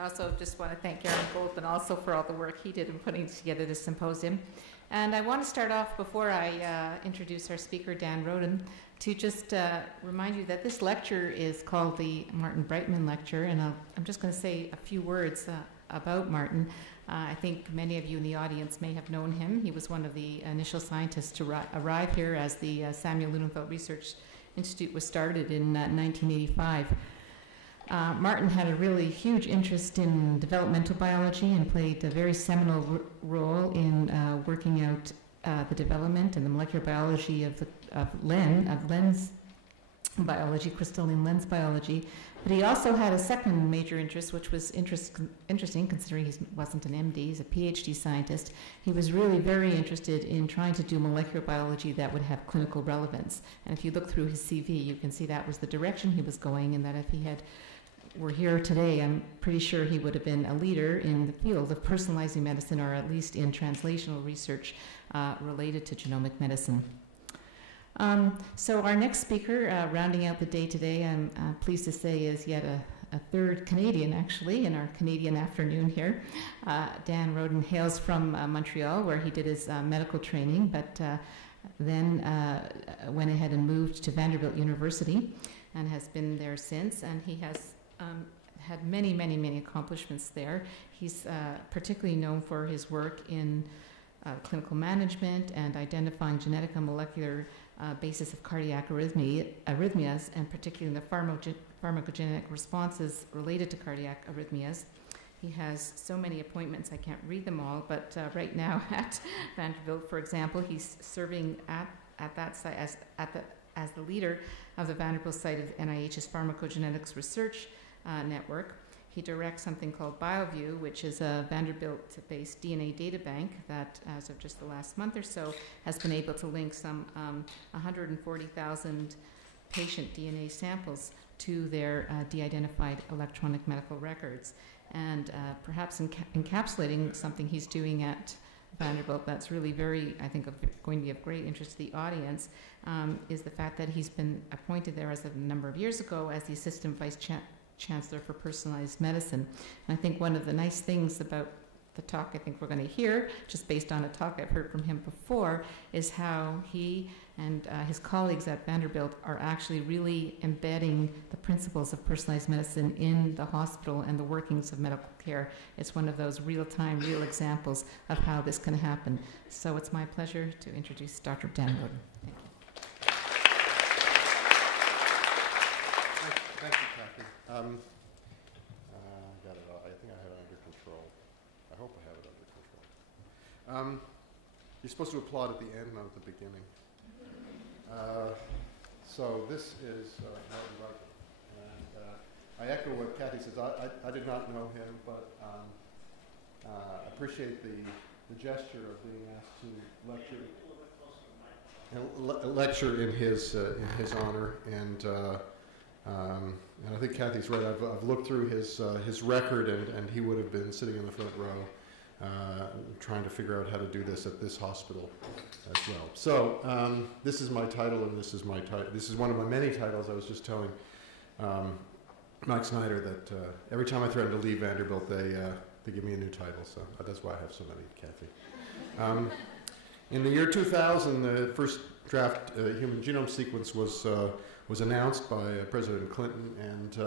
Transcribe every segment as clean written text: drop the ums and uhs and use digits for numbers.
I also just want to thank Aaron Goldman also for all the work he did in putting together this symposium. And I want to start off, before I introduce our speaker, Dan Roden, to just remind you that this lecture is called the Martin Brightman Lecture, and I'm just going to say a few words about Martin. I think many of you in the audience may have known him. He was one of the initial scientists to arrive here as the Samuel Lunenfeld Research Institute was started in 1985. Martin had a really huge interest in developmental biology and played a very seminal role in working out the development and the molecular biology of lens biology, crystalline lens biology. But he also had a second major interest, which was interesting considering he wasn't an MD, he's a PhD scientist. He was really very interested in trying to do molecular biology that would have clinical relevance. And if you look through his CV, you can see that was the direction he was going, and that if he were here today, I'm pretty sure he would have been a leader in the field of personalizing medicine, or at least in translational research related to genomic medicine. So our next speaker, rounding out the day today, I'm pleased to say is yet a third Canadian, actually, in our Canadian afternoon here. Dan Roden hails from Montreal, where he did his medical training, but then went ahead and moved to Vanderbilt University and has been there since, and he has had many, many, many accomplishments there. He's particularly known for his work in clinical management and identifying genetic and molecular basis of cardiac arrhythmias, and particularly the pharmacogenic responses related to cardiac arrhythmias. He has so many appointments, I can't read them all, but right now at Vanderbilt, for example, he's serving at that site as the leader of the Vanderbilt site of NIH's pharmacogenetics research network. He directs something called BioView, which is a Vanderbilt-based DNA data bank that, as of just the last month or so, has been able to link some 140,000 patient DNA samples to their de-identified electronic medical records. And perhaps encapsulating something he's doing at Vanderbilt that's really very, I think, going to be of great interest to the audience, is the fact that he's been appointed there as of a number of years ago as the Assistant Vice Chancellor for Personalized Medicine. And I think one of the nice things about the talk I think we're going to hear, just based on a talk I've heard from him before, is how he and his colleagues at Vanderbilt are actually really embedding the principles of personalized medicine in the hospital and the workings of medical care. It's one of those real-time, real examples of how this can happen. So it's my pleasure to introduce Dr. Dan Roden. Thank you. Thank you, Kathy. Got it all. I think I have it under control. I hope I have it under control. You're supposed to applaud at the end, not at the beginning. So this is Martin Brightman. And I echo what Kathy says. I did not know him, but appreciate the gesture of being asked to lecture in his honor. And I think Kathy's right. I've looked through his record, and he would have been sitting in the front row trying to figure out how to do this at this hospital as well. So this is my title, and this is my title. This is one of my many titles. I was just telling Mike Snyder that every time I threaten to leave Vanderbilt, they give me a new title. So that's why I have so many, Kathy. In the year 2000, the first draft human genome sequence was announced by President Clinton, and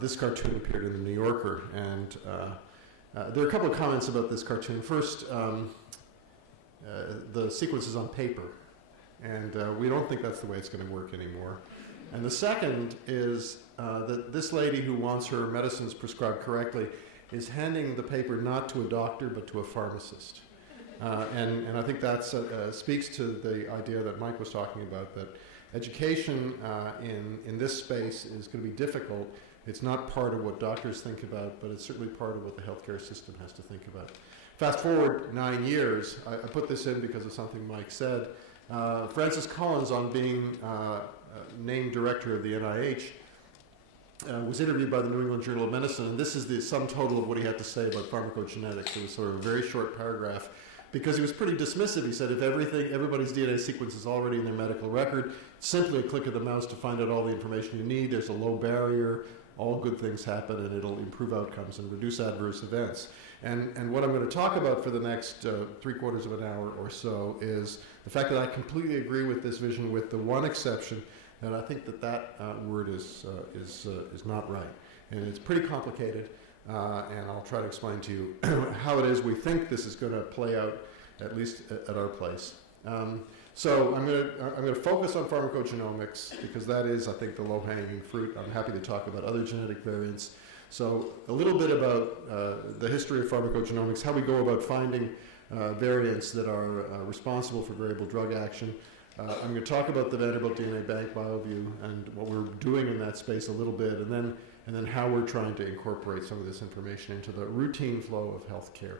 this cartoon appeared in the New Yorker. And there are a couple of comments about this cartoon. First, the sequence is on paper, and we don't think that's the way it's going to work anymore. And the second is that this lady who wants her medicines prescribed correctly is handing the paper not to a doctor but to a pharmacist. And I think that speaks to the idea that Mike was talking about, that education in this space is going to be difficult. It's not part of what doctors think about, but it's certainly part of what the healthcare system has to think about. Fast forward 9 years, I put this in because of something Mike said. Francis Collins, on being named director of the NIH, was interviewed by the New England Journal of Medicine, and this is the sum total of what he had to say about pharmacogenetics. It was sort of a very short paragraph, because he was pretty dismissive. He said if everybody's DNA sequence is already in their medical record, simply a click of the mouse to find out all the information you need. There's a low barrier. all good things happen and it'll improve outcomes and reduce adverse events. And what I'm going to talk about for the next 3/4 of an hour or so is the fact that I completely agree with this vision, with the one exception that I think that word is not right. And it's pretty complicated, and I'll try to explain to you how it is we think this is going to play out, at least at our place. So I'm going to focus on pharmacogenomics because that is, I think, the low-hanging fruit. I'm happy to talk about other genetic variants. So a little bit about the history of pharmacogenomics, how we go about finding variants that are responsible for variable drug action. I'm going to talk about the Vanderbilt DNA Bank BioView and what we're doing in that space a little bit, and then how we're trying to incorporate some of this information into the routine flow of healthcare.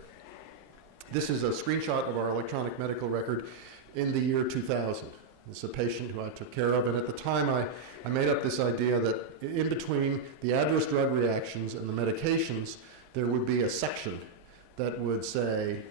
This is a screenshot of our electronic medical record in the year 2000. This is a patient who I took care of, and at the time I made up this idea that in between the adverse drug reactions and the medications, there would be a section that would say,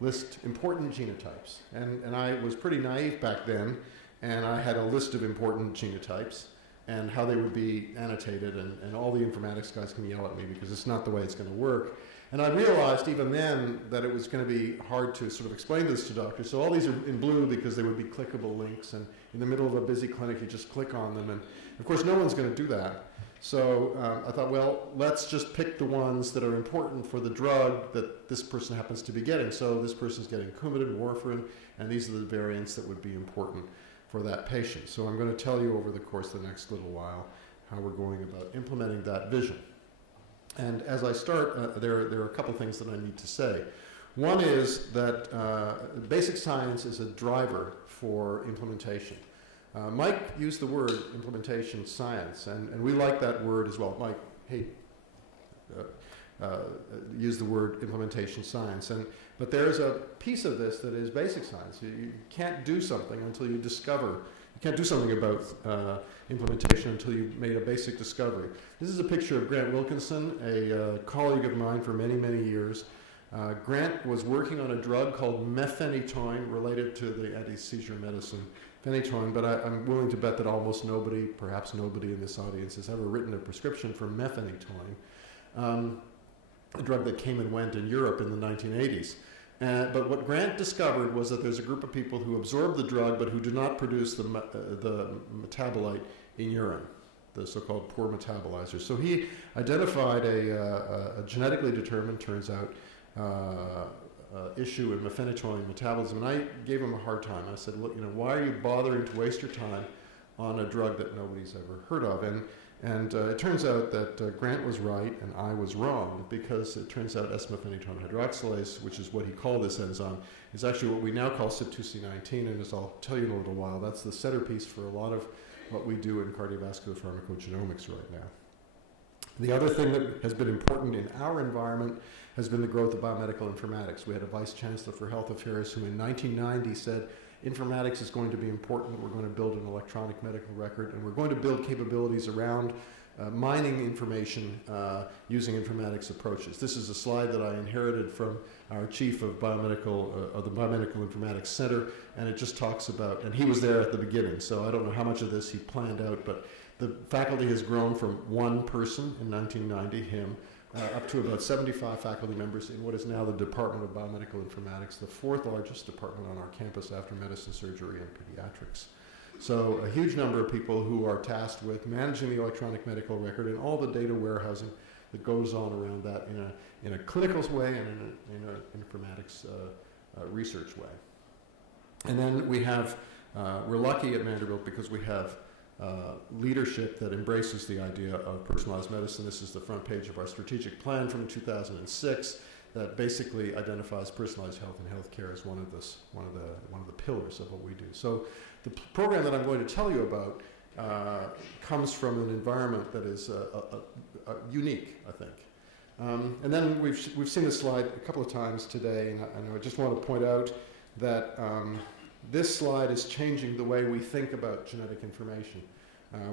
list important genotypes. And I was pretty naive back then, and I had a list of important genotypes and how they would be annotated, and all the informatics guys can yell at me because it's not the way it's going to work. And I realized even then that it was going to be hard to sort of explain this to doctors. So all these are in blue because they would be clickable links, and in the middle of a busy clinic you just click on them, and of course no one's going to do that. So I thought, well, let's just pick the ones that are important for the drug that this person happens to be getting. So this person's getting Coumadin, warfarin, and these are the variants that would be important for that patient. So I'm going to tell you over the course of the next little while how we're going about implementing that vision. And as I start, there are a couple things that I need to say. One is that basic science is a driver for implementation. Mike used the word implementation science, and we like that word as well. Mike, hey, used the word implementation science. But there's a piece of this that is basic science. You can't do something until you discover. You can't do something about implementation until you've made a basic discovery. This is a picture of Grant Wilkinson, a colleague of mine for many, many years. Grant was working on a drug called mephenetoin related to the anti-seizure medicine phenytoin, but I'm willing to bet that almost nobody, perhaps nobody in this audience, has ever written a prescription for mephenetoin, a drug that came and went in Europe in the 1980s. But what Grant discovered was that there's a group of people who absorb the drug but who do not produce the metabolite in urine, the so-called poor metabolizers. So he identified a genetically determined, turns out, issue in mephenetoin metabolism, and I gave him a hard time. I said, look, why are you bothering to waste your time on a drug that nobody's ever heard of? And it turns out that Grant was right and I was wrong, because it turns out S-mephenetoin hydroxylase, which is what he called this enzyme, is actually what we now call CYP2C19, and as I'll tell you in a little while, that's the centerpiece for a lot of what we do in cardiovascular pharmacogenomics right now. The other thing that has been important in our environment has been the growth of biomedical informatics. We had a vice chancellor for health affairs who in 1990 said, informatics is going to be important. We're going to build an electronic medical record, and we're going to build capabilities around mining information using informatics approaches. This is a slide that I inherited from our chief of the Biomedical Informatics Center, and it just talks about, and he was there at the beginning, so I don't know how much of this he planned out, but the faculty has grown from one person in 1990, him, up to about 75 faculty members in what is now the Department of Biomedical Informatics, the fourth largest department on our campus after medicine, surgery, and pediatrics. So a huge number of people who are tasked with managing the electronic medical record and all the data warehousing that goes on around that in a clinical way and in an informatics research way. And then we have, we're lucky at Vanderbilt because we have leadership that embraces the idea of personalized medicine. This is the front page of our strategic plan from 2006 that basically identifies personalized health and healthcare as one of the pillars of what we do. So the program that I'm going to tell you about comes from an environment that is unique, I think. And then we've seen this slide a couple of times today, and I just want to point out that this slide is changing the way we think about genetic information.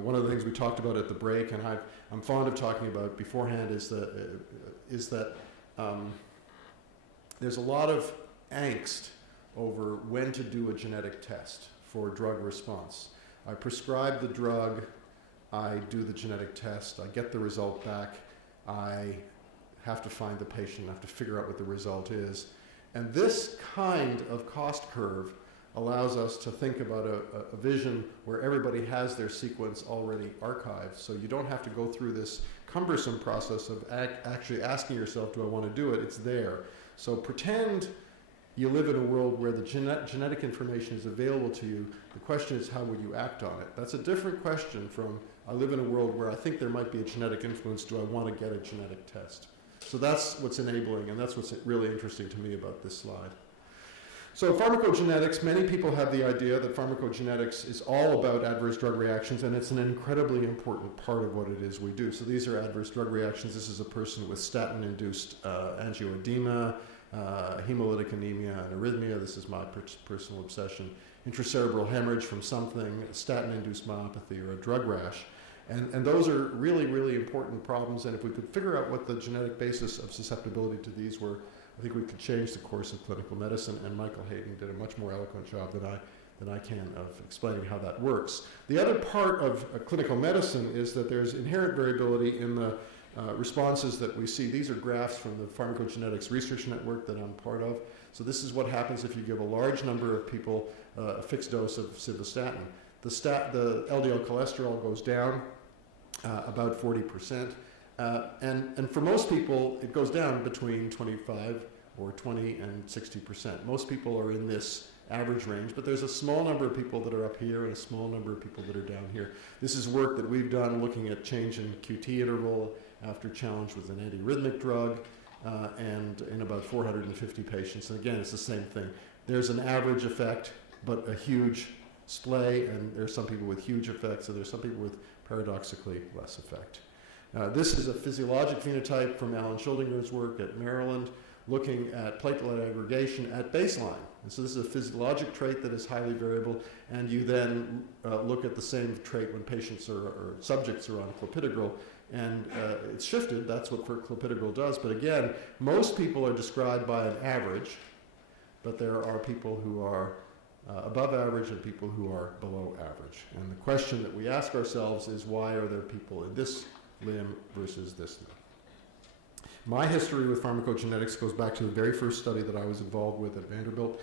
One of the things we talked about at the break, and I'm fond of talking about beforehand, is that there's a lot of angst over when to do a genetic test for drug response. I prescribe the drug, I do the genetic test, I get the result back, I have to find the patient, I have to figure out what the result is. And this kind of cost curve allows us to think about a vision where everybody has their sequence already archived, so you don't have to go through this cumbersome process of actually asking yourself, do I want to do it? It's there. So pretend you live in a world where the genetic information is available to you. The question is, how would you act on it? That's a different question from, I live in a world where I think there might be a genetic influence. Do I want to get a genetic test? So that's what's enabling, and that's what's really interesting to me about this slide. So pharmacogenetics, many people have the idea that pharmacogenetics is all about adverse drug reactions, and it's an incredibly important part of what it is we do. So these are adverse drug reactions. This is a person with statin-induced angioedema, hemolytic anemia, and arrhythmia. This is my personal obsession. Intracerebral hemorrhage from something, statin-induced myopathy, or a drug rash. And those are really, really important problems, and if we could figure out what the genetic basis of susceptibility to these were, I think we could change the course of clinical medicine, and Michael Hayden did a much more eloquent job than I can of explaining how that works. The other part of clinical medicine is that there's inherent variability in the responses that we see. These are graphs from the Pharmacogenetics Research Network that I'm part of. So this is what happens if you give a large number of people a fixed dose of simvastatin. The LDL cholesterol goes down about 40%. And for most people, it goes down between 25 or 20 and 60%. Most people are in this average range, but there's a small number of people that are up here and a small number of people that are down here. This is work that we've done looking at change in QT interval after challenge with an antiarrhythmic drug, and in about 450 patients. And again, it's the same thing. There's an average effect, but a huge splay, and there's some people with huge effects, and there's some people with paradoxically less effect. This is a physiologic phenotype from Alan Schildinger's work at Maryland, looking at platelet aggregation at baseline. And so this is a physiologic trait that is highly variable, and you then look at the same trait when patients or subjects are on clopidogrel, and it's shifted. That's what clopidogrel does. But again, most people are described by an average, but there are people who are above average and people who are below average. And the question that we ask ourselves is, why are there people in this limb versus this limb? My history with pharmacogenetics goes back to the very first study that I was involved with at Vanderbilt.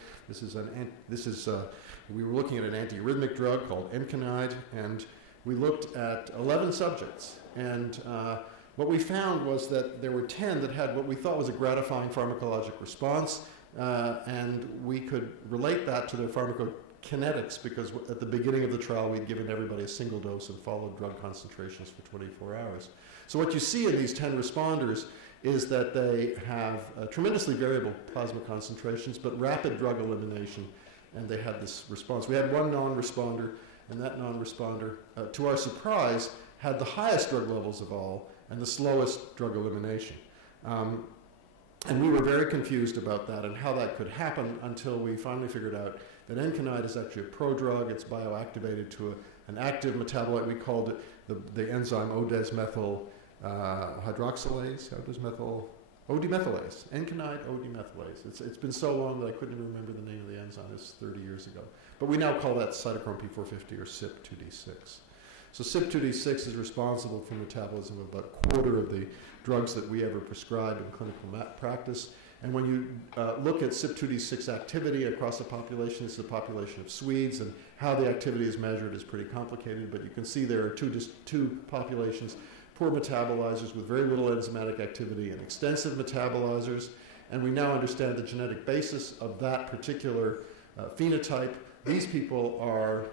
We were looking at an antiarrhythmic drug called Encanide, and we looked at 11 subjects. And what we found was that there were 10 that had what we thought was a gratifying pharmacologic response, and we could relate that to their pharmacokinetics, because at the beginning of the trial we'd given everybody a single dose and followed drug concentrations for 24 hours. So what you see in these 10 responders is that they have tremendously variable plasma concentrations, but rapid drug elimination, and they had this response. We had one non-responder, and that non-responder, to our surprise, had the highest drug levels of all and the slowest drug elimination. And we were very confused about that and how that could happen, until we finally figured out that Encanide is actually a prodrug. It's bioactivated to an active metabolite. We called it the enzyme O-desmethyl hydroxylase. O-demethylase. Encanide O-demethylase. It's been so long that I couldn't even remember the name of the enzyme. It's 30 years ago. But we now call that cytochrome P450, or CYP2D6. So CYP2D6 is responsible for metabolism of about a quarter of the drugs that we ever prescribe in clinical practice. And when you look at CYP2D6 activity across a population, it's a population of Swedes, and how the activity is measured is pretty complicated, but you can see there are two populations: poor metabolizers with very little enzymatic activity and extensive metabolizers. And we now understand the genetic basis of that particular phenotype. These people are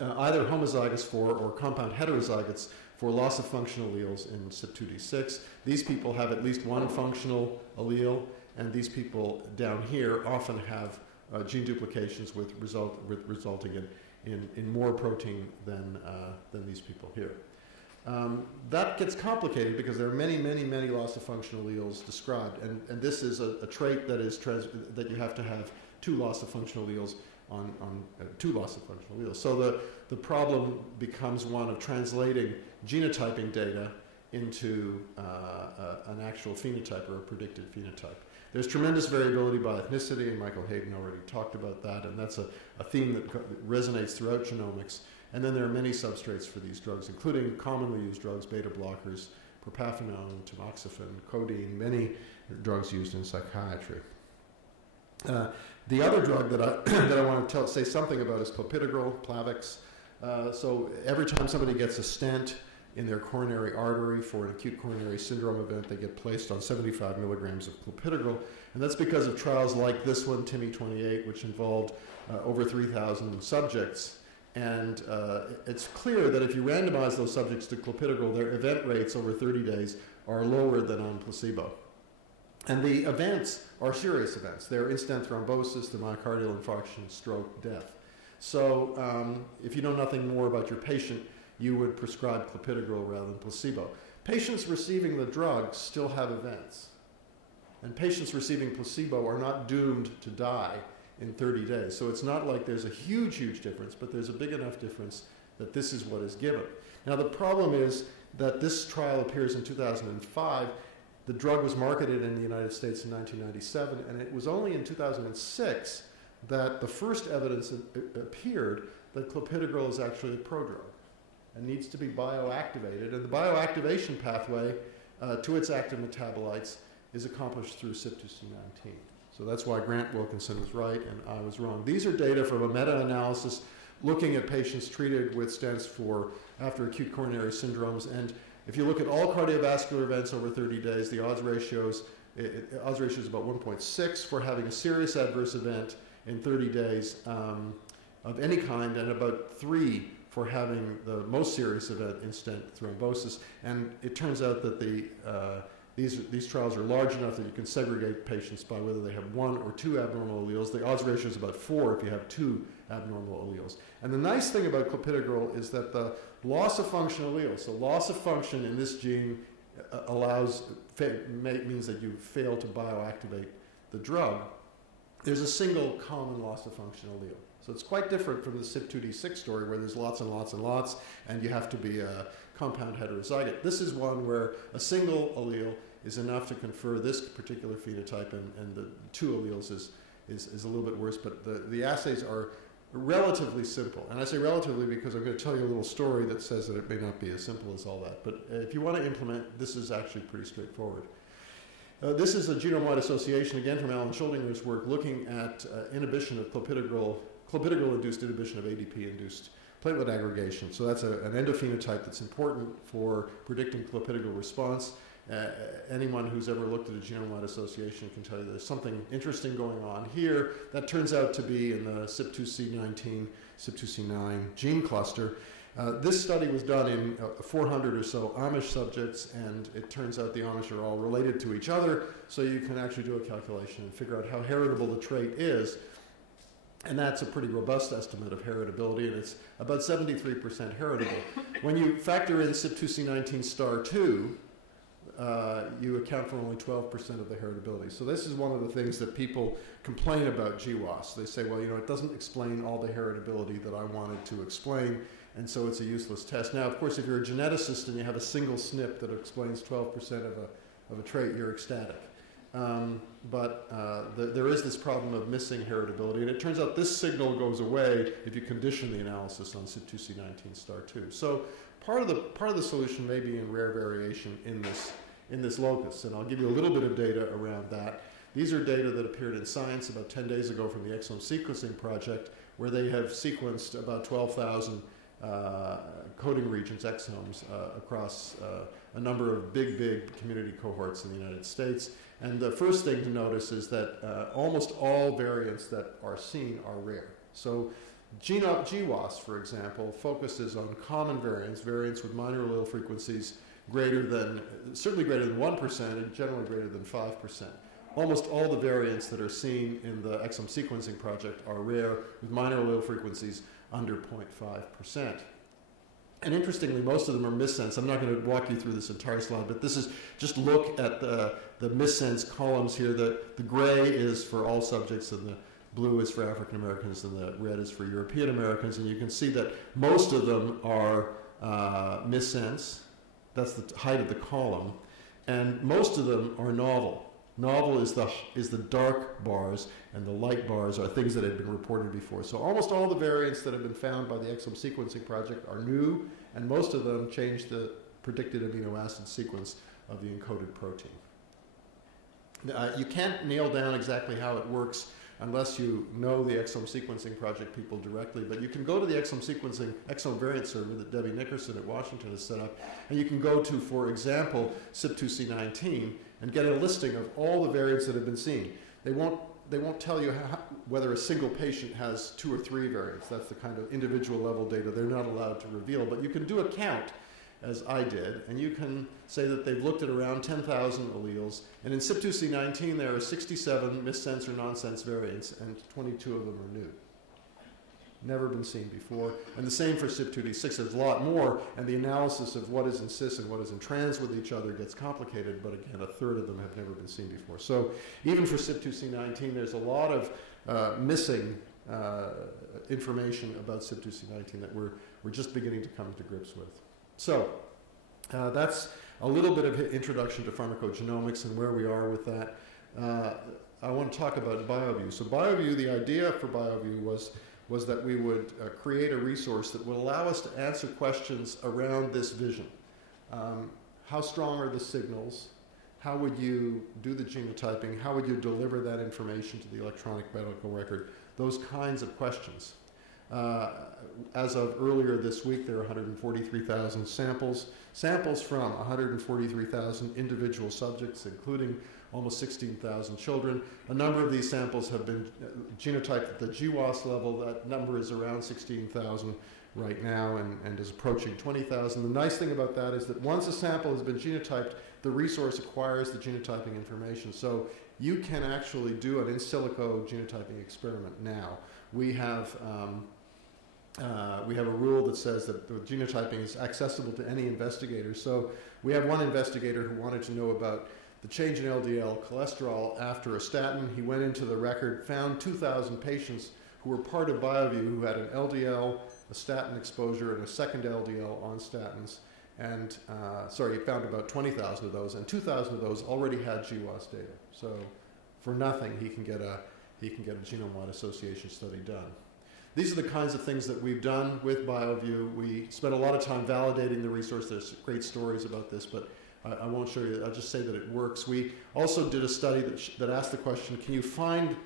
either homozygous for or compound heterozygotes for loss of functional alleles in CYP2D6. These people have at least one functional allele, and these people down here often have gene duplications resulting in more protein than these people here. That gets complicated because there are many, many, many loss of functional alleles described, and this is a trait that is that you have to have two loss of functional alleles on two loss of functional alleles. So the problem becomes one of translating genotyping data into an actual phenotype or a predicted phenotype. There's tremendous variability by ethnicity, and Michael Hayden already talked about that, and that's a theme that resonates throughout genomics. And then there are many substrates for these drugs, including commonly used drugs, beta blockers, propafenone, tamoxifen, codeine, many drugs used in psychiatry. The other drug that I want to say something about is clopidogrel, Plavix. So every time somebody gets a stent in their coronary artery for an acute coronary syndrome event, they get placed on 75 milligrams of clopidogrel. And that's because of trials like this one, TIMI 28, which involved over 3,000 subjects. And it's clear that if you randomize those subjects to clopidogrel, their event rates over 30 days are lower than on placebo. And the events are serious events. They're in-stent thrombosis, the myocardial infarction, stroke, death. So if you know nothing more about your patient, you would prescribe clopidogrel rather than placebo. Patients receiving the drug still have events. And patients receiving placebo are not doomed to die in 30 days. So it's not like there's a huge, huge difference, but there's a big enough difference that this is what is given. Now the problem is that this trial appears in 2005. The drug was marketed in the United States in 1997, and it was only in 2006 that the first evidence appeared that clopidogrel is actually a prodrug and needs to be bioactivated. And the bioactivation pathway to its active metabolites is accomplished through CYP2C19. So that's why Grant Wilkinson was right and I was wrong. These are data from a meta-analysis looking at patients treated with stents after acute coronary syndromes. And if you look at all cardiovascular events over 30 days, the odds ratio is about 1.6 for having a serious adverse event in 30 days of any kind, and about 3 for having the most serious event, in-stent thrombosis. And it turns out that these trials are large enough that you can segregate patients by whether they have 1 or 2 abnormal alleles. The odds ratio is about 4 if you have 2 abnormal alleles. And the nice thing about clopidogrel is that the loss of function allele, so loss of function in this gene means that you fail to bioactivate the drug. There's a single common loss of function allele. So it's quite different from the CYP2D6 story where there's lots and lots and lots and you have to be a compound heterozygote. This is one where a single allele is enough to confer this particular phenotype, and the 2 alleles is a little bit worse, but the assays are relatively simple. And I say relatively because I'm going to tell you a little story that says that it may not be as simple as all that. But if you want to implement, this is actually pretty straightforward. This is a genome-wide association, again from Alan Schildinger's work, looking at inhibition of clopidogrel-induced inhibition of ADP-induced platelet aggregation. So that's an endophenotype that's important for predicting clopidogrel response. Anyone who's ever looked at a genome-wide association can tell you there's something interesting going on here. That turns out to be in the CYP2C19, CYP2C9 gene cluster. This study was done in 400 or so Amish subjects, and it turns out the Amish are all related to each other, so you can actually do a calculation and figure out how heritable the trait is. And that's a pretty robust estimate of heritability, and it's about 73% heritable. When you factor in CYP2C19 star 2, you account for only 12% of the heritability. So this is one of the things that people complain about GWAS. They say, well, you know, it doesn't explain all the heritability that I wanted to explain, and so it's a useless test. Now, of course, if you're a geneticist and you have a single SNP that explains 12% of a trait, you're ecstatic. There is this problem of missing heritability, and it turns out this signal goes away if you condition the analysis on CYP2C19 star 2. So part of the solution may be in rare variation in this locus, and I'll give you a little bit of data around that. These are data that appeared in Science about 10 days ago from the Exome Sequencing Project, where they have sequenced about 12,000 coding regions, exomes, across a number of big community cohorts in the United States. And the first thing to notice is that almost all variants that are seen are rare. So GWAS, for example, focuses on common variants with minor allele frequencies certainly greater than 1% and generally greater than 5%. Almost all the variants that are seen in the Exome Sequencing Project are rare with minor allele frequencies under 0.5%. And interestingly, most of them are missense. I'm not going to walk you through this entire slide, but this is just look at the missense columns here. The gray is for all subjects, and the blue is for African Americans, and the red is for European Americans. And you can see that most of them are missense. That's the height of the column. And most of them are novel. Novel is the dark bars, and the light bars are things that had been reported before. So almost all the variants that have been found by the exome sequencing project are new, and most of them change the predicted amino acid sequence of the encoded protein. You can't nail down exactly how it works unless you know the exome sequencing project people directly, but you can go to the exome variant server that Debbie Nickerson at Washington has set up, and you can go to, for example, CYP2C19 and get a listing of all the variants that have been seen. They won't tell you whether a single patient has 2 or 3 variants. That's the kind of individual level data they're not allowed to reveal, but you can do a count, as I did, and you can say that they've looked at around 10,000 alleles, and in CYP2C19 there are 67 missense or nonsense variants, and 22 of them are new. Never been seen before. And the same for CYP2D6. There's a lot more, and the analysis of what is in cis and what is in trans with each other gets complicated, but again, a third of them have never been seen before. So even for CYP2C19, there's a lot of missing information about CYP2C19 that we're just beginning to come to grips with. So that's a little bit of introduction to pharmacogenomics and where we are with that. I want to talk about BioView. So BioView, the idea for BioView was that we would create a resource that would allow us to answer questions around this vision. How strong are the signals? How would you do the genotyping? How would you deliver that information to the electronic medical record? Those kinds of questions. As of earlier this week, there are 143,000 samples from 143,000 individual subjects, including almost 16,000 children. A number of these samples have been genotyped at the GWAS level. That number is around 16,000 right now and is approaching 20,000. The nice thing about that is that once a sample has been genotyped, the resource acquires the genotyping information. So you can actually do an in silico genotyping experiment now. We have a rule that says that the genotyping is accessible to any investigator. So we have one investigator who wanted to know about the change in LDL cholesterol after a statin. He went into the record, found 2,000 patients who were part of BioView who had an LDL, a statin exposure, and a second LDL on statins. And, he found about 20,000 of those, and 2,000 of those already had GWAS data. So for nothing, he can get a genome-wide association study done. These are the kinds of things that we've done with BioView. We spent a lot of time validating the resource. There's great stories about this, but I won't show you. I'll just say that it works. We also did a study that asked the question, can you find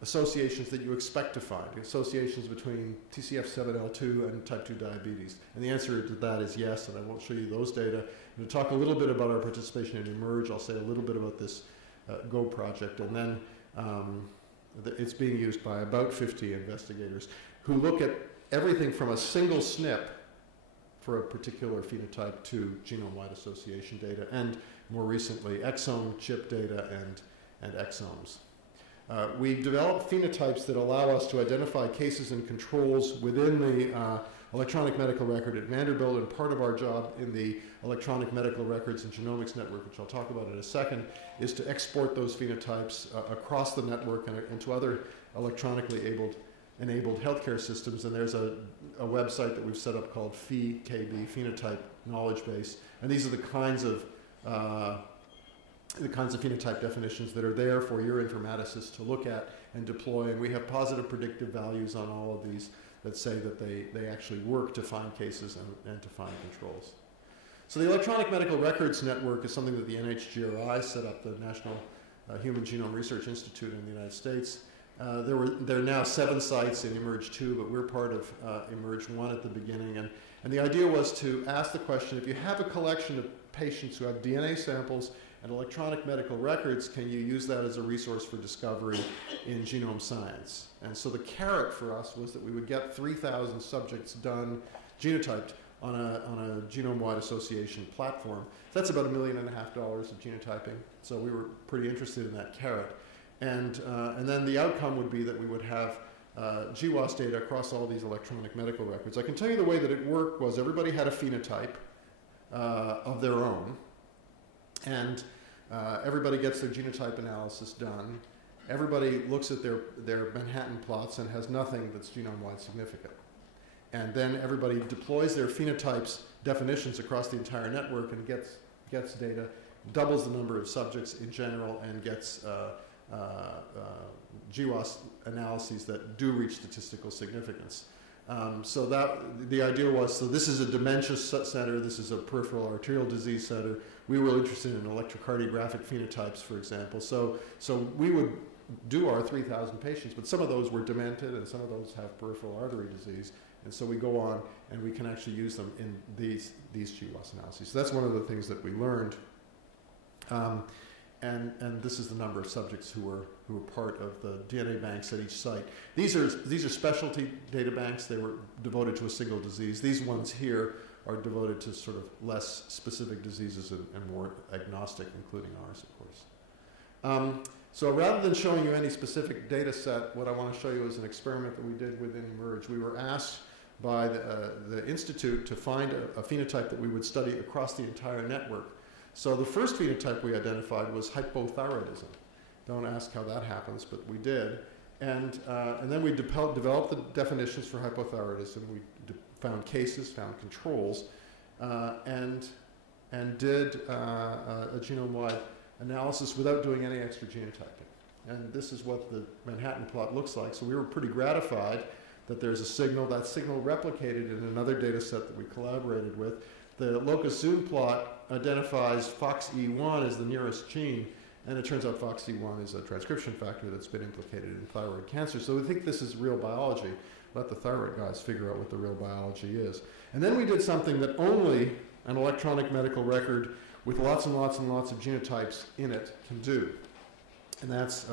associations that you expect to find, associations between TCF7L2 and type 2 diabetes? And the answer to that is yes, and I won't show you those data. And to talk a little bit about our participation in eMERGE, I'll say a little bit about this GO project, and then it's being used by about 50 investigators who look at everything from a single SNP for a particular phenotype to genome-wide association data, and more recently exome chip data and exomes. We've developed phenotypes that allow us to identify cases and controls within the electronic medical record at Vanderbilt, and part of our job in the electronic medical records and genomics network, which I'll talk about in a second, is to export those phenotypes across the network and to other electronically enabled healthcare systems. And there's a website that we've set up called PHEKB, Phenotype Knowledge Base, and these are the kinds of phenotype definitions that are there for your informaticist to look at and deploy. And we have positive predictive values on all of these that say that they actually work to find cases and to find controls. So the Electronic Medical Records Network is something that the NHGRI set up, the National Human Genome Research Institute in the United States. There are now 7 sites in eMERGE 2, but we're part of eMERGE 1 at the beginning. And the idea was to ask the question, if you have a collection of patients who have DNA samples and electronic medical records, can you use that as a resource for discovery in genome science? And so the carrot for us was that we would get 3,000 subjects done, genotyped, on a genome-wide association platform. That's about $1.5 million of genotyping. So we were pretty interested in that carrot. And then the outcome would be that we would have GWAS data across all these electronic medical records. I can tell you the way that it worked was everybody had a phenotype of their own, and everybody gets their genotype analysis done. Everybody looks at their Manhattan plots and has nothing that's genome-wide significant. And then everybody deploys their phenotypes definitions across the entire network and gets data. doubles the number of subjects in general, and gets GWAS analyses that do reach statistical significance. So that the idea was, so this is a dementia center, this is a peripheral arterial disease center. We were interested in electrocardiographic phenotypes, for example. So we would do our 3,000 patients, but some of those were demented and some of those have peripheral artery disease. And so we go on and we can actually use them in these GWAS analyses. So that's one of the things that we learned. And this is the number of subjects who were part of the DNA banks at each site. These are specialty data banks. They were devoted to a single disease. These ones here are devoted to sort of less specific diseases and more agnostic, including ours, of course. So rather than showing you any specific data set, what I want to show you is an experiment that we did within eMERGE. We were asked by the Institute to find a phenotype that we would study across the entire network. So the first phenotype we identified was hypothyroidism. Don't ask how that happens, but we did. And then we developed the definitions for hypothyroidism. We found cases, found controls, and did a genome-wide analysis without doing any extra genotyping. And this is what the Manhattan plot looks like. So we were pretty gratified that there's a signal. That signal replicated in another data set that we collaborated with. The locus zoom plot identifies FOXE1 as the nearest gene, and it turns out FOXE1 is a transcription factor that's been implicated in thyroid cancer. So we think this is real biology. Let the thyroid guys figure out what the real biology is. And then we did something that only an electronic medical record with lots and lots and lots of genotypes in it can do. And that's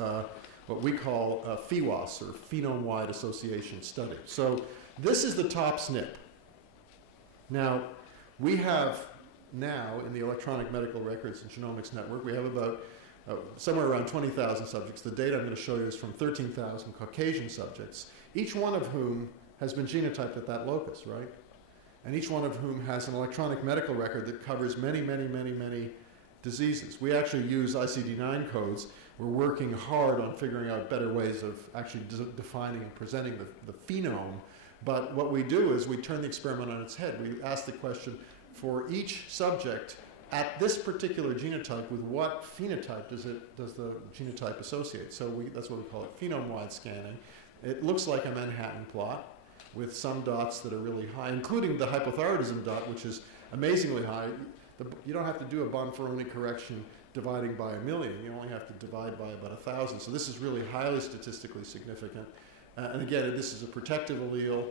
what we call PheWAS, or Phenome-Wide Association Study. So this is the top SNP. Now, we have now in the electronic medical records and genomics network, we have about somewhere around 20,000 subjects. The data I'm going to show you is from 13,000 Caucasian subjects, each one of whom has been genotyped at that locus, right? And each one of whom has an electronic medical record that covers many, many, many, many diseases. We actually use ICD-9 codes. We're working hard on figuring out better ways of actually defining and presenting the phenome. But what we do is we turn the experiment on its head. We ask the question, for each subject at this particular genotype, with what phenotype does the genotype associate? So that's what we call it, phenome-wide scanning. It looks like a Manhattan plot with some dots that are really high, including the hypothyroidism dot, which is amazingly high. You don't have to do a Bonferroni correction dividing by 1,000,000. You only have to divide by about 1,000. So this is really highly statistically significant. And again, this is a protective allele.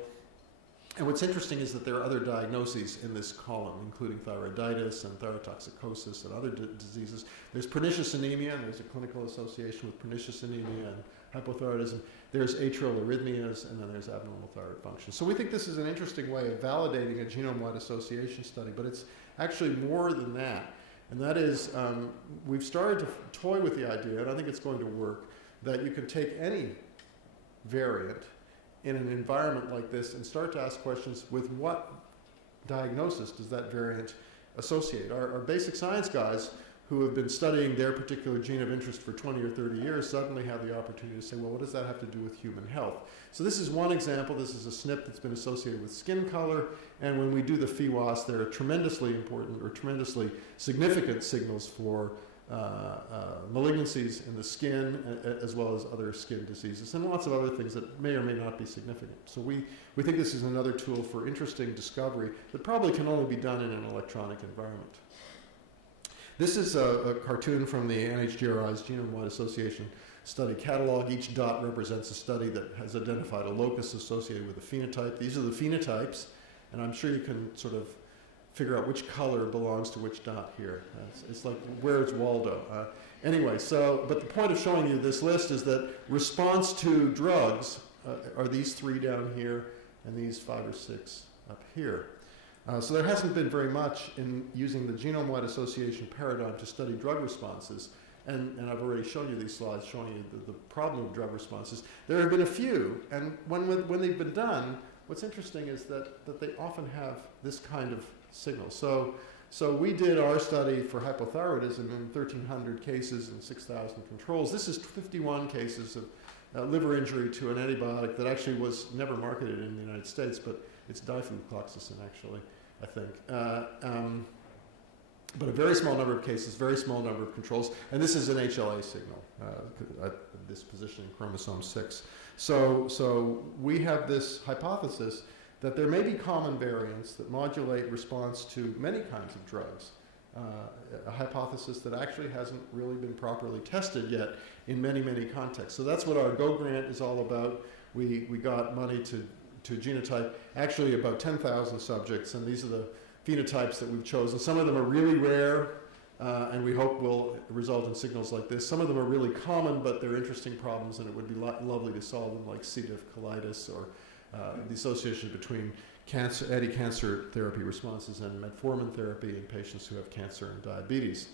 And what's interesting is that there are other diagnoses in this column, including thyroiditis and thyrotoxicosis and other diseases. There's pernicious anemia, and there's a clinical association with pernicious anemia and hypothyroidism. There's atrial arrhythmias, and then there's abnormal thyroid function. So we think this is an interesting way of validating a genome-wide association study, but it's actually more than that. And that is, we've started to toy with the idea, and I think it's going to work, that you can take any variant in an environment like this and start to ask questions, with what diagnosis does that variant associate? Our basic science guys who have been studying their particular gene of interest for 20 or 30 years suddenly have the opportunity to say, well, what does that have to do with human health? So this is one example. This is a SNP that's been associated with skin color, and when we do the PheWAS, there are tremendously important or tremendously significant signals for malignancies in the skin, as well as other skin diseases, and lots of other things that may or may not be significant. So we think this is another tool for interesting discovery that probably can only be done in an electronic environment. This is a cartoon from the NHGRI's Genome-Wide Association Study Catalog. Each dot represents a study that has identified a locus associated with a phenotype. These are the phenotypes, and I'm sure you can sort of figure out which color belongs to which dot here. It's like, where's Waldo? Anyway, but the point of showing you this list is that response to drugs are these 3 down here and these 5 or 6 up here. So there hasn't been very much in using the genome-wide association paradigm to study drug responses. And I've already shown you these slides showing you the problem of drug responses. There have been a few, and when they've been done, what's interesting is that they often have this kind of signal. So we did our study for hypothyroidism in 1,300 cases and 6,000 controls. This is 51 cases of liver injury to an antibiotic that actually was never marketed in the United States, but it's diflucloxacin, actually, I think. but a very small number of cases, very small number of controls, and this is an HLA signal, at this position in chromosome 6. So we have this hypothesis that there may be common variants that modulate response to many kinds of drugs, a hypothesis that actually hasn't really been properly tested yet in many, many contexts. So that's what our GO grant is all about. We got money to genotype actually about 10,000 subjects, and these are the phenotypes that we've chosen. Some of them are really rare, and we hope will result in signals like this. Some of them are really common, but they're interesting problems, and it would be lovely to solve them, like C. diff colitis, or the association between anti-cancer therapy responses and metformin therapy in patients who have cancer and diabetes.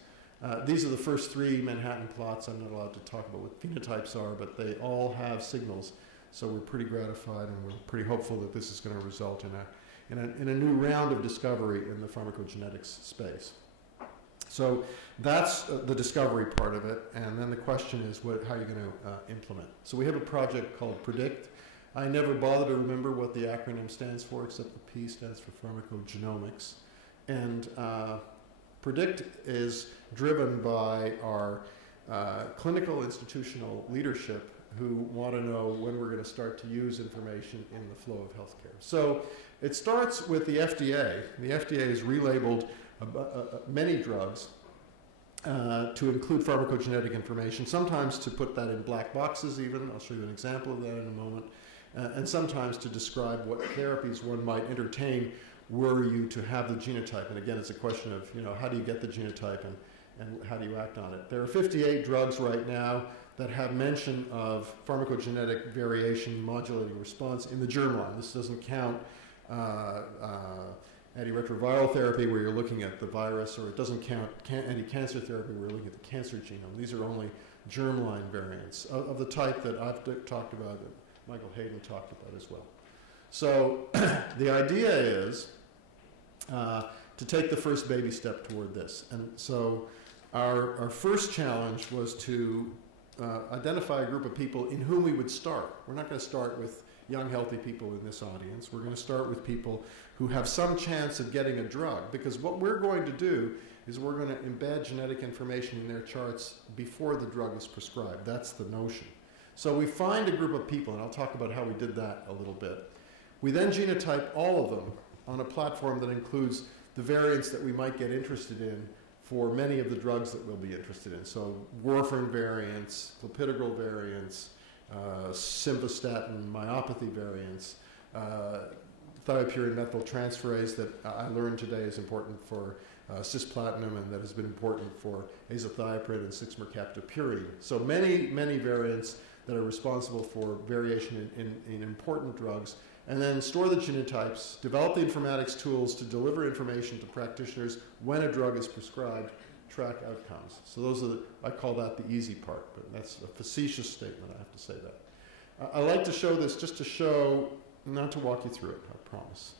These are the first 3 Manhattan plots. I'm not allowed to talk about what phenotypes are, but they all have signals. So we're pretty gratified, and we're pretty hopeful that this is going to result in a new round of discovery in the pharmacogenetics space. So that's the discovery part of it, and then the question is how are you going to implement? So we have a project called PREDICT. I never bother to remember what the acronym stands for, except the P stands for pharmacogenomics. And PREDICT is driven by our clinical institutional leadership, who want to know when we're going to start to use information in the flow of healthcare. So it starts with the FDA. The FDA has relabeled many drugs to include pharmacogenetic information, sometimes to put that in black boxes even. I'll show you an example of that in a moment. And sometimes to describe what therapies one might entertain were you to have the genotype. And again, it's a question of, how do you get the genotype and how do you act on it? There are 58 drugs right now that have mention of pharmacogenetic variation modulating response in the germline. This doesn't count antiretroviral therapy where you're looking at the virus, or it doesn't count anti-cancer therapy where you're looking at the cancer genome. These are only germline variants of the type that I've talked about, that Michael Hayden talked about as well. So the idea is to take the first baby step toward this. And so our first challenge was to identify a group of people in whom we would start. We're not going to start with young, healthy people in this audience. We're going to start with people who have some chance of getting a drug, because what we're going to do is we're going to embed genetic information in their charts before the drug is prescribed. That's the notion. So we find a group of people, and I'll talk about how we did that a little bit. We then genotype all of them on a platform that includes the variants that we might get interested in for many of the drugs that we'll be interested in. So warfarin variants, clopidogrel variants, simvastatin myopathy variants, thiopurine methyltransferase that I learned today is important for cisplatinum, and that has been important for azathioprine and 6-mercaptopurine. So many, many variants that are responsible for variation in important drugs, and then store the genotypes, develop the informatics tools to deliver information to practitioners when a drug is prescribed, track outcomes. So those are I call that the easy part, but that's a facetious statement, I have to say that. I like to show this just to show, not to walk you through it, I promise,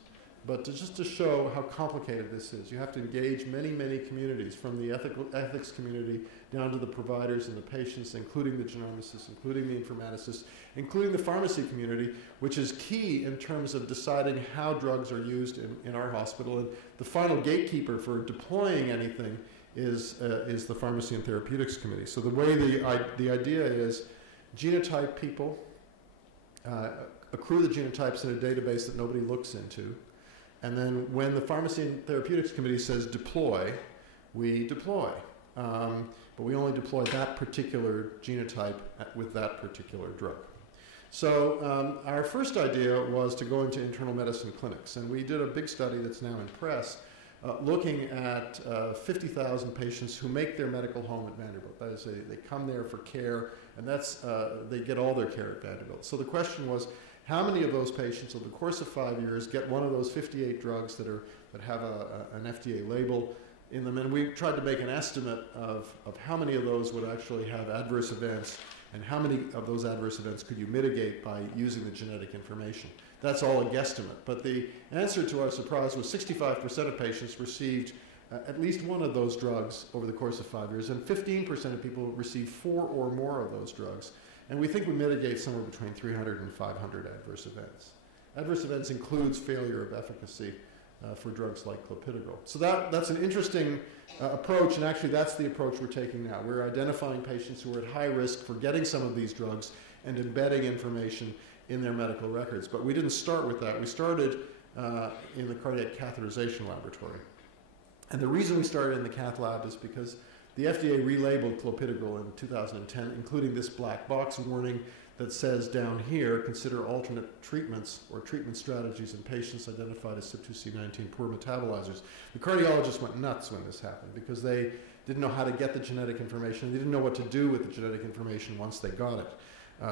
but just to show how complicated this is. You have to engage many, many communities, from the ethics community down to the providers and the patients, including the genomicists, including the informaticists, including the pharmacy community, which is key in terms of deciding how drugs are used in our hospital. And the final gatekeeper for deploying anything is the Pharmacy and Therapeutics Committee. So the way the idea is, genotype people, accrue the genotypes in a database that nobody looks into, and then when the Pharmacy and Therapeutics Committee says deploy, we deploy. But we only deploy that particular genotype with that particular drug. So our first idea was to go into internal medicine clinics, and we did a big study that's now in press, looking at 50,000 patients who make their medical home at Vanderbilt. That is, they come there for care, and they get all their care at Vanderbilt. So the question was, how many of those patients over the course of 5 years get one of those 58 drugs that have an FDA label in them? And we tried to make an estimate of how many of those would actually have adverse events, and how many of those adverse events could you mitigate by using the genetic information. That's all a guesstimate. But the answer to our surprise was 65% of patients received at least one of those drugs over the course of 5 years, and 15% of people received 4 or more of those drugs. And we think we mitigate somewhere between 300 and 500 adverse events. Adverse events includes failure of efficacy, for drugs like clopidogrel. So that's an interesting approach, and actually that's the approach we're taking now. We're identifying patients who are at high risk for getting some of these drugs and embedding information in their medical records. But we didn't start with that. We started in the cardiac catheterization laboratory. And the reason we started in the cath lab is because the FDA relabeled clopidogrel in 2010, including this black box warning that says down here, consider alternate treatments or treatment strategies in patients identified as CYP2C19 poor metabolizers. The cardiologists went nuts when this happened because they didn't know how to get the genetic information. They didn't know what to do with the genetic information once they got it.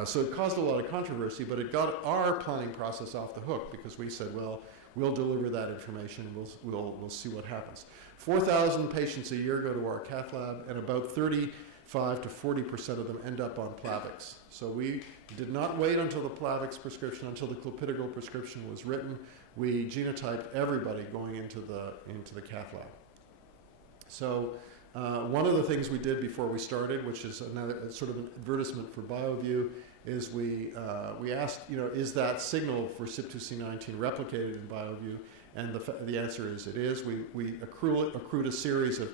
So it caused a lot of controversy, but it got our planning process off the hook because we said, well, we'll deliver that information and we'll see what happens. 4,000 patients a year go to our cath lab, and about 35 to 40% of them end up on Plavix. So we did not wait until the Plavix prescription, until the clopidogrel prescription was written. We genotyped everybody going into the cath lab. So one of the things we did before we started, which is another sort of an advertisement for BioView, is we asked, is that signal for CYP2C19 replicated in BioView? And the answer is it is. We accrued a series of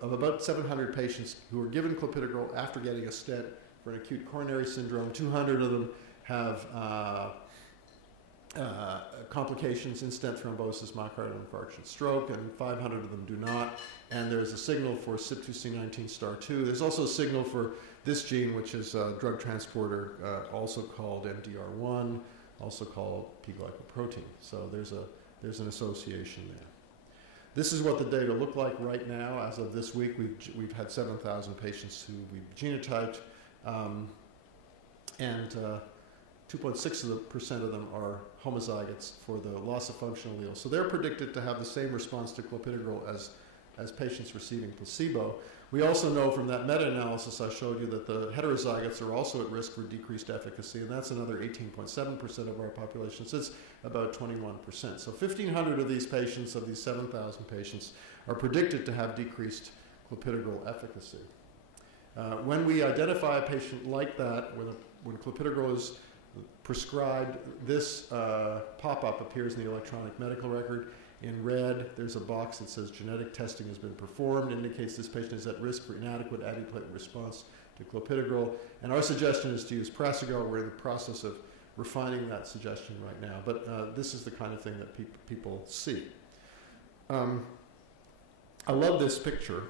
about 700 patients who were given clopidogrel after getting a stent for an acute coronary syndrome. 200 of them have complications, in-stent thrombosis, myocardial infarction, stroke, and 500 of them do not. And there's a signal for CYP2C19 star 2. There's also a signal for this gene, which is a drug transporter, also called MDR1, also called P-glycoprotein. So there's an association there. This is what the data look like right now. As of this week, we've had 7,000 patients who we've genotyped, and 2.6% of them are homozygotes for the loss of function allele. So they're predicted to have the same response to clopidogrel as patients receiving placebo. We also know from that meta-analysis I showed you that the heterozygotes are also at risk for decreased efficacy, and that's another 18.7% of our population. So it's about 21%. So 1,500 of these patients, of these 7,000 patients, are predicted to have decreased clopidogrel efficacy. When we identify a patient like that, when clopidogrel is prescribed, this pop-up appears in the electronic medical record. In red, there's a box that says genetic testing has been performed, indicates this patient is at risk for inadequate antiplatelet response to clopidogrel. And our suggestion is to use Prasugrel. We're in the process of refining that suggestion right now. But this is the kind of thing that people see. I love this picture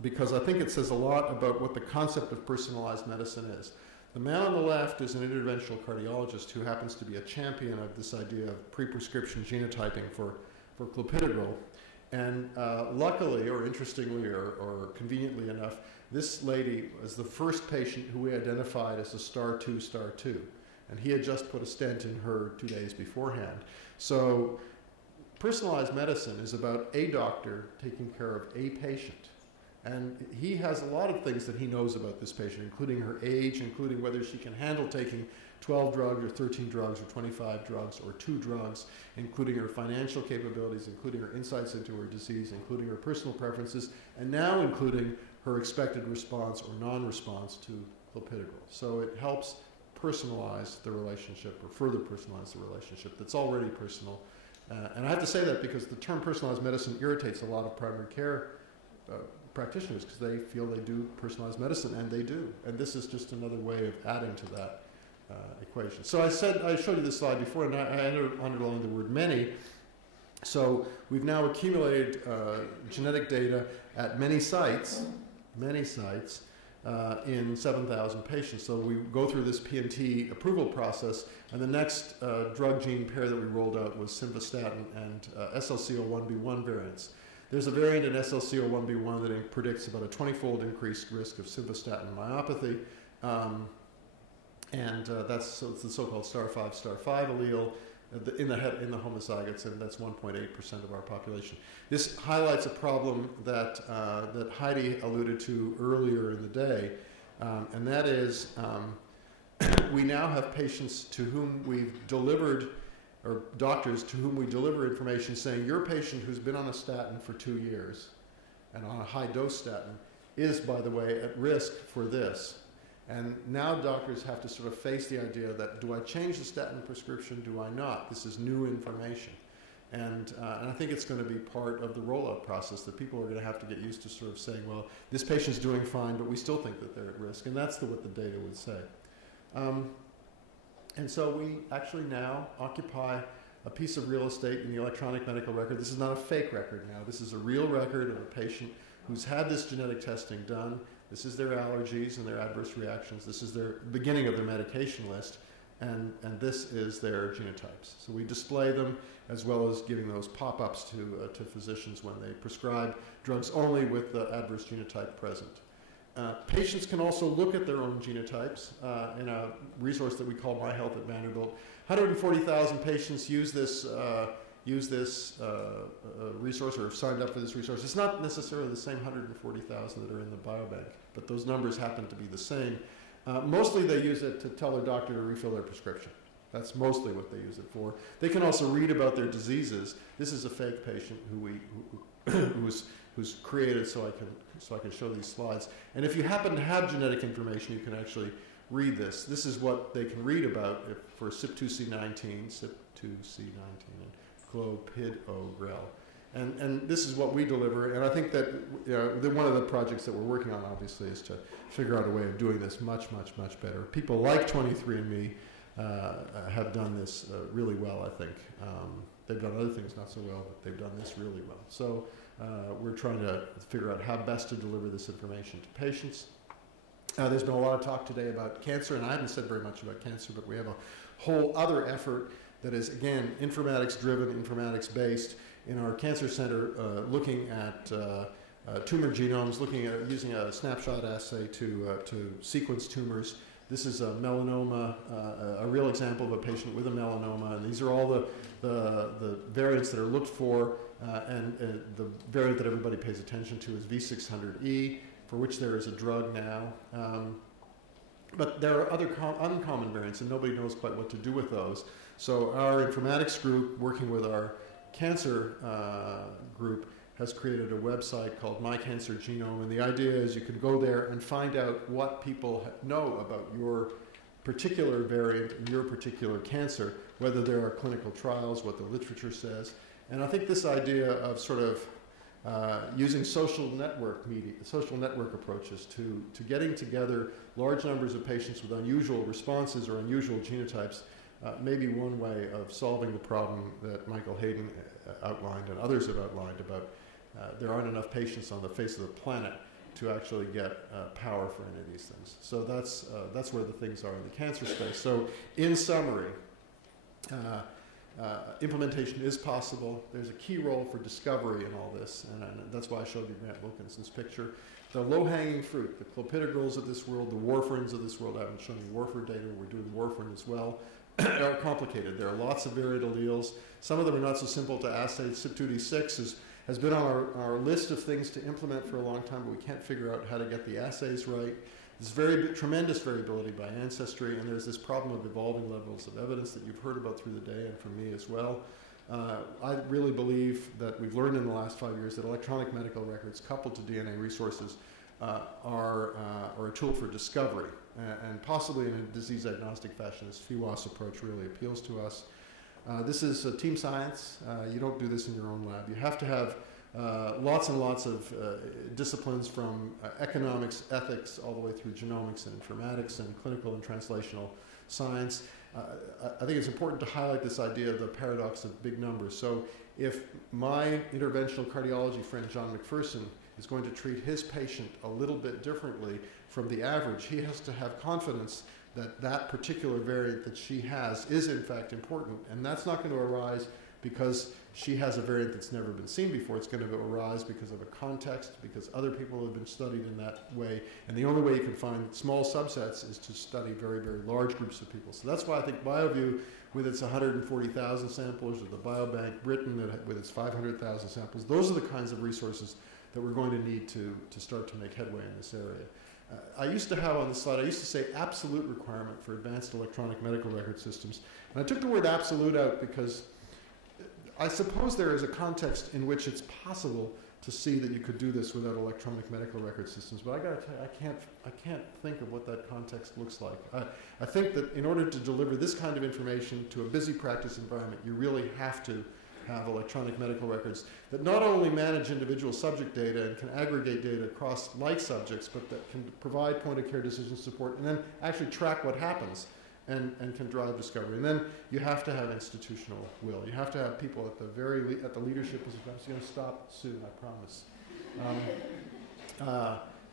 because I think it says a lot about what the concept of personalized medicine is. The man on the left is an interventional cardiologist who happens to be a champion of this idea of pre-prescription genotyping for clopidogrel. And luckily, or interestingly, or conveniently enough, this lady was the first patient who we identified as a star 2. And he had just put a stent in her 2 days beforehand. So personalized medicine is about a doctor taking care of a patient. And he has a lot of things that he knows about this patient, including her age, including whether she can handle taking 12 drugs or 13 drugs or 25 drugs or 2 drugs, including her financial capabilities, including her insights into her disease, including her personal preferences, and now including her expected response or non-response to clopidogrel. So it helps personalize the relationship, or further personalize the relationship that's already personal. And I have to say that because the term personalized medicine irritates a lot of primary care practitioners because they feel they do personalized medicine, and they do. And this is just another way of adding to that equation. So I showed you this slide before, and I underlined the word many. So we've now accumulated genetic data at many sites in 7,000 patients. So we go through this P&T approval process, and the next drug gene pair that we rolled out was simvastatin and SLC01B1 variants. There's a variant in SLC01B1 that predicts about a 20-fold increased risk of simvastatin myopathy, and that's it's the so-called star 5 allele in the homozygotes, and that's 1.8% of our population. This highlights a problem that Heidi alluded to earlier in the day, and that is we now have patients to whom we've delivered, or doctors to whom we deliver information saying your patient who's been on a statin for 2 years and on a high-dose statin is, by the way, at risk for this. And now doctors have to sort of face the idea that, do I change the statin prescription, do I not? This is new information. And I think it's going to be part of the rollout process that people are going to have to get used to sort of saying, well, this patient's doing fine, but we still think that they're at risk. And that's what the data would say. And so we actually now occupy a piece of real estate in the electronic medical record. This is not a fake record now. This is a real record of a patient who's had this genetic testing done. This is their allergies and their adverse reactions. This is their beginning of their medication list. And this is their genotypes. So we display them as well as giving those pop-ups to physicians when they prescribe drugs only with the adverse genotype present. Patients can also look at their own genotypes in a resource that we call My Health at Vanderbilt. 140,000 patients use this resource or have signed up for this resource. It's not necessarily the same 140,000 that are in the biobank, but those numbers happen to be the same. Mostly they use it to tell their doctor to refill their prescription. That's mostly what they use it for. They can also read about their diseases. This is a fake patient who's created so I can show these slides. And if you happen to have genetic information, you can actually read this. This is what they can read about for CYP2C19, and clopidogrel. And this is what we deliver. And I think that one of the projects that we're working on, obviously, is to figure out a way of doing this much, much, much better. People like 23andMe have done this really well, I think. They've done other things not so well, but they've done this really well. So we're trying to figure out how best to deliver this information to patients. There's been a lot of talk today about cancer, and I haven't said very much about cancer, but we have a whole other effort that is, again, informatics-driven, informatics-based in our cancer center, looking at tumor genomes, looking at using a snapshot assay to sequence tumors. This is a melanoma, a real example of a patient with a melanoma, and these are all the variants that are looked for, and the variant that everybody pays attention to is V600E, for which there is a drug now. But there are other uncommon variants, and nobody knows quite what to do with those. So our informatics group, working with our cancer group, has created a website called My Cancer Genome, and the idea is you can go there and find out what people know about your particular variant and your particular cancer, whether there are clinical trials, what the literature says. And I think this idea of sort of using social network approaches to getting together large numbers of patients with unusual responses or unusual genotypes may be one way of solving the problem that Michael Hayden outlined and others have outlined about there aren't enough patients on the face of the planet to actually get power for any of these things. So that's where the things are in the cancer space. So in summary, implementation is possible. There's a key role for discovery in all this, and that's why I showed you Grant Wilkinson's picture. The low-hanging fruit, the clopidogrels of this world, the warfarins of this world, I haven't shown you warfarin data, we're doing warfarin as well, are complicated. There are lots of varied alleles. Some of them are not so simple to assay. CYP2D6 has been on our list of things to implement for a long time, but we can't figure out how to get the assays right. There's tremendous variability by ancestry, and there's this problem of evolving levels of evidence that you've heard about through the day and from me as well. I really believe that we've learned in the last 5 years that electronic medical records coupled to DNA resources are a tool for discovery, and possibly in a disease agnostic fashion. This FIWAS approach really appeals to us. This is team science. You don't do this in your own lab. You have to have lots and lots of disciplines from economics, ethics, all the way through genomics and informatics and clinical and translational science. I think it's important to highlight this idea of the paradox of big numbers. So if my interventional cardiology friend John McPherson is going to treat his patient a little bit differently from the average, he has to have confidence that that particular variant that she has is in fact important, and that's not going to arise because she has a variant that's never been seen before. It's going to arise because of a context, because other people have been studied in that way, and the only way you can find small subsets is to study very, very large groups of people. So that's why I think BioView, with its 140,000 samples, or the Biobank Britain with its 500,000 samples, those are the kinds of resources that we're going to need to start to make headway in this area. I used to have on the slide, I used to say absolute requirement for advanced electronic medical record systems. And I took the word absolute out because I suppose there is a context in which it's possible to see that you could do this without electronic medical record systems. But I got to tell you, I can't think of what that context looks like. I think that in order to deliver this kind of information to a busy practice environment, you really have to have electronic medical records that not only manage individual subject data and can aggregate data across like subjects, but that can provide point-of-care decision support and then actually track what happens and can drive discovery. And then you have to have institutional will. You have to have people at the leadership position. I'm going to stop soon, I promise.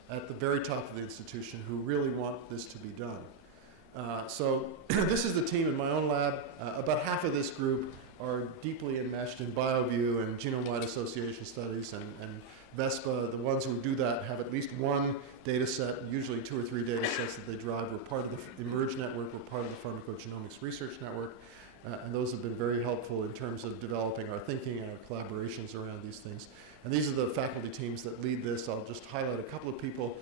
At the very top of the institution who really want this to be done. So this is the team in my own lab. About half of this group are deeply enmeshed in BioView and genome-wide association studies, and VESPA. The ones who do that have at least one data set, usually 2 or 3 data sets that they drive. We're part of the eMERGE network, we're part of the Pharmacogenomics Research Network, and those have been very helpful in terms of developing our thinking and our collaborations around these things. And these are the faculty teams that lead this. I'll just highlight a couple of people.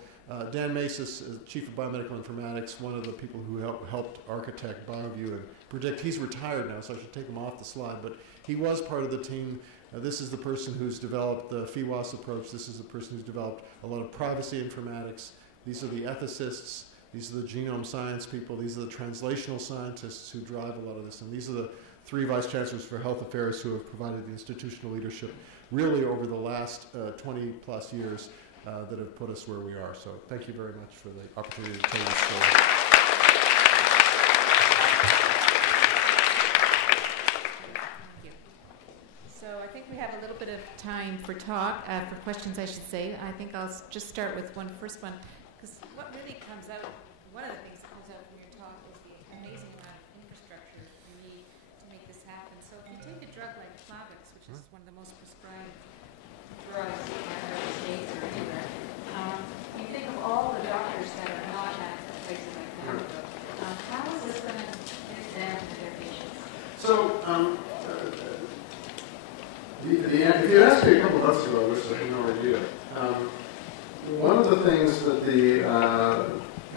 Dan Masis is Chief of Biomedical Informatics, one of the people who helped architect BioView and Predict. He's retired now, so I should take him off the slide, but he was part of the team. This is the person who's developed the FIWAS approach. This is the person who's developed a lot of privacy informatics. These are the ethicists. These are the genome science people. These are the translational scientists who drive a lot of this. And these are the 3 vice chancellors for health affairs who have provided the institutional leadership really over the last 20 plus years that have put us where we are. So thank you very much for the opportunity to tell this story. Thank you. So I think we have a little bit of time for questions, I should say. I think I'll just start with first one, because what really comes out, one of the things that comes out from your talk is the amazing amount of infrastructure you need to make this happen. So if you take a drug like Plavix, which is one of the most prescribed drugs in the United States or anywhere, you think of all the doctors that are not at places like that. How is this going to get them to their patients? So, if you asked me a couple of months ago, I wish I had no idea. One of the things that the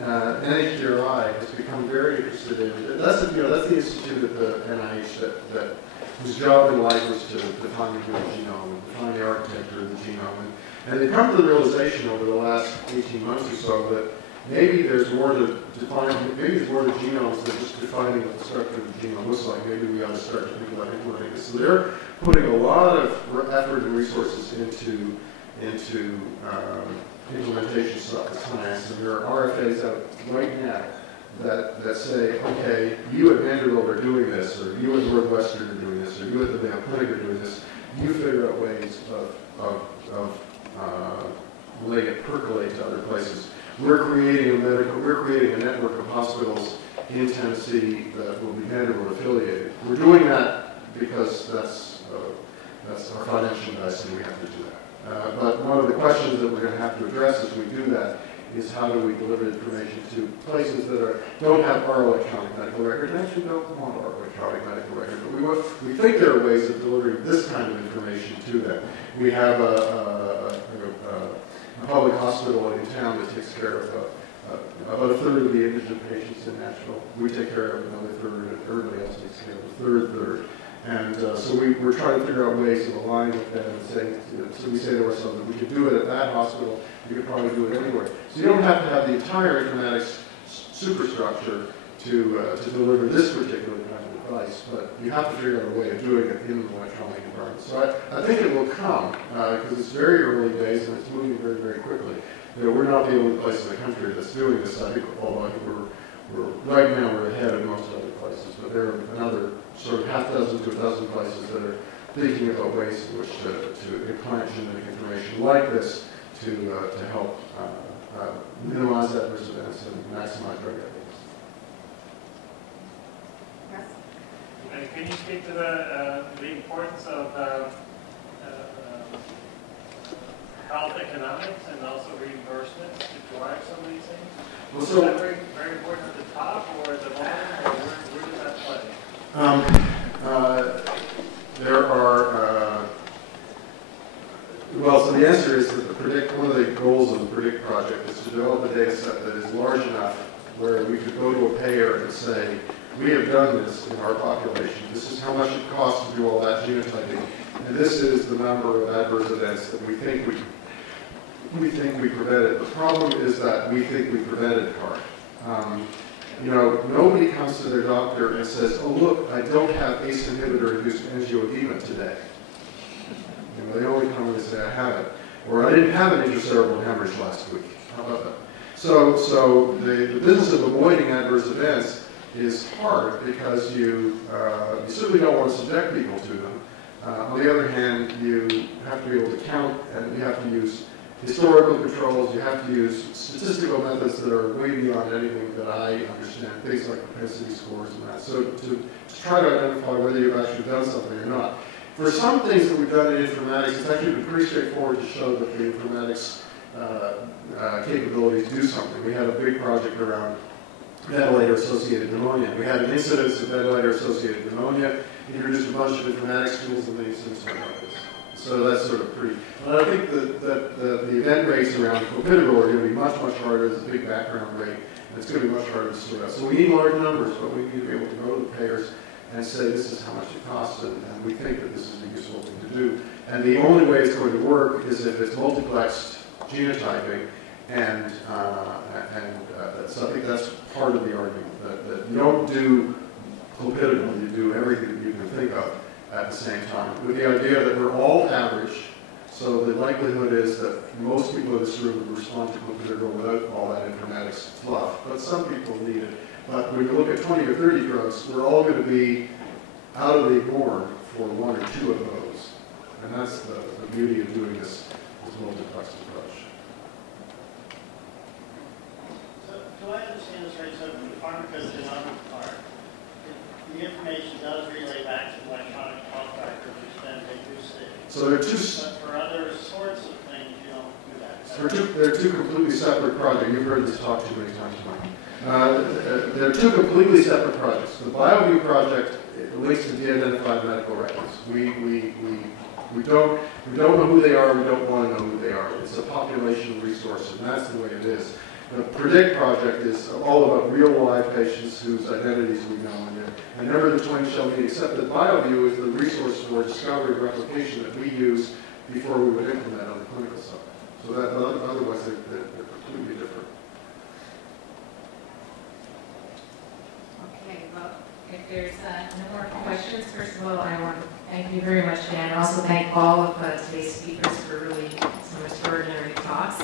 NHGRI has become very interested in, that's the institute at the NIH whose job in life was to define the human genome and define the architecture of the genome. And they've come to the realization over the last 18 months or so that maybe there's more to define, maybe there's more to genomes than just defining what the structure of the genome looks like. Maybe we ought to start to think about implementing this. So they're putting a lot of effort and resources into implementation science, and there are RFAs out right now that say, okay, you at Vanderbilt are doing this, or you at Northwestern are doing this, or you at the Mayo Clinic are doing this. You figure out ways of letting it percolate to other places. We're creating a network of hospitals in Tennessee that will be Vanderbilt affiliated. We're doing that because that's our financial investment. We have to do that. But one of the questions that we're going to have to address as we do that is how do we deliver information to places that don't have our electronic medical record and actually don't want our electronic medical record. But we think there are ways of delivering this kind of information to them. We have a public hospital in town that takes care of about a third of the indigent patients in Nashville. We take care of another third, and everybody else takes care of a third. And so we're trying to figure out ways of aligning with them and saying, so we say to ourselves that we could do it at that hospital, you could probably do it anywhere. So you don't have to have the entire informatics superstructure to deliver this particular kind of advice, but you have to figure out a way of doing it in an electronic environment. So I think it will come, because it's very early days and it's moving very, very quickly. We're not the only place in the country that's doing this. I think, although I think right now we're ahead of most other places, but there are another sort of half dozen to a dozen places that are thinking about ways in which to implant genetic information like this to help minimize adverse events and maximize drug evidence. Yes. Can you speak to the importance of health economics and also reimbursements to drive some of these things? Well, Is that very, very important at the top or at the bottom, or where does that play? There are, well, so the answer is that one of the goals of the Predict project is to develop a data set that is large enough where we could go to a payer and say, we have done this in our population. This is how much it costs to do all that genotyping. And this is the number of adverse events that we think we prevented. The problem is that we think we prevented part. Nobody comes to their doctor and says, oh, look, I don't have ACE inhibitor-induced angioedema today. They only come and say, I have it. Or I didn't have an intracerebral hemorrhage last week. How about that? So the business of avoiding adverse events is hard because you certainly don't want to subject people to them. On the other hand, you have to be able to count, and you have to use historical controls, you have to use statistical methods that are way beyond anything that I understand, things like propensity scores and that. So to try to identify whether you've actually done something or not. For some things that we've done in informatics, it's actually been pretty straightforward to show that the informatics capabilities do something. We had a big project around ventilator-associated pneumonia. We had an incidence of ventilator-associated pneumonia, introduced a bunch of informatics tools, and these things like this. So that's sort of pretty. And I think that the event rates around clopidogrel are going to be much, much harder. There's a big background rate, and it's going to be much harder to sort out. So we need large numbers, but we need to be able to go to the payers and say this is how much it costs, and we think that this is a useful thing to do. And the only way it's going to work is if it's multiplexed genotyping, and so I think that's part of the argument, that you don't do clopidogrel, you do everything that you can think of at the same time, with the idea that we're all average, so the likelihood is that most people in this room would respond to clopidogrel without all that informatics fluff, but some people need it. But when you look at 20 or 30 drugs, we're all going to be out of the norm for one or two of those. And that's the beauty of doing this multiplex approach. So, do I understand this right? So, from the pharmacogenomic part, the information does relay back to electronic health records, which then they do save. So they're two. But for other sorts of things, you don't do that. They're two completely separate projects. You've heard this talk too many times, Mike. They're two completely separate projects. The BioView project relates to de-identified medical records. We don't know who they are. We don't want to know who they are. It's a population resource, and that's the way it is. The PREDICT project is all about real live patients whose identities we know, and never the twain shall meet, except that BioView is the resource for discovery and replication that we use before we would implement on the clinical side. So that otherwise they're completely different. Okay, well, if there's no more questions, first of all, I want to thank you very much, Dan, and also thank all of today's speakers for really some extraordinary talks.